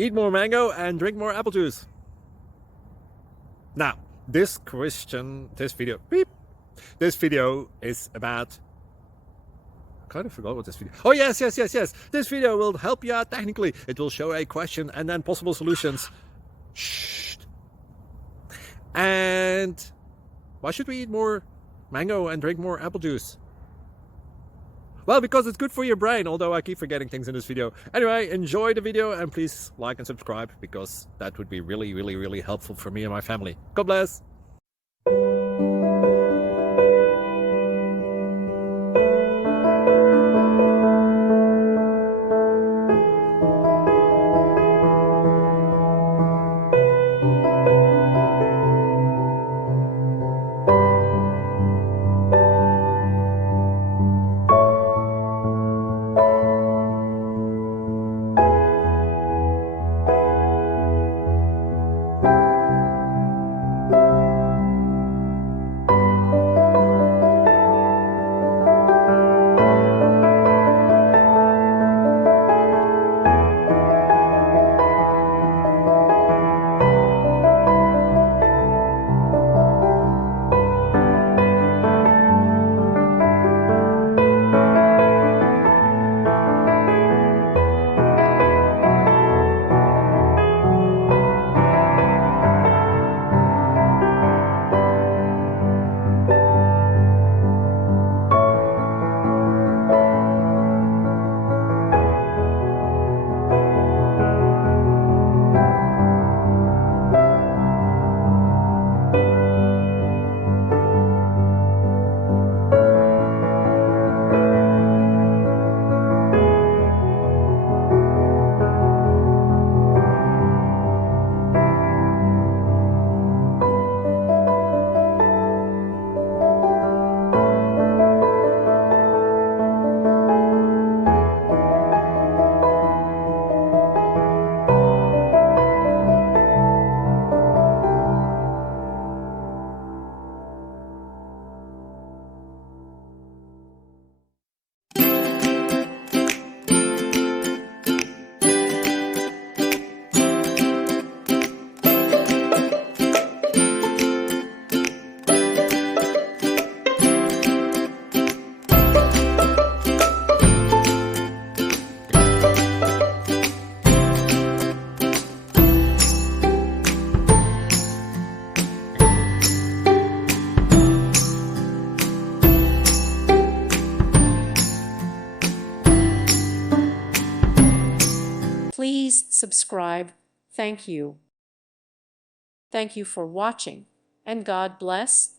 Eat more mango and drink more apple juice. Now, this video is about... I kind of forgot what this video... Oh, yes. This video will help you out technically. It will show a question and then possible solutions. Shh. And why should we eat more mango and drink more apple juice? Well, because it's good for your brain, although I keep forgetting things in this video. Anyway, enjoy the video and please like and subscribe, because that would be really helpful for me and my family. God bless! Please subscribe. Thank you. Thank you for watching, and God bless.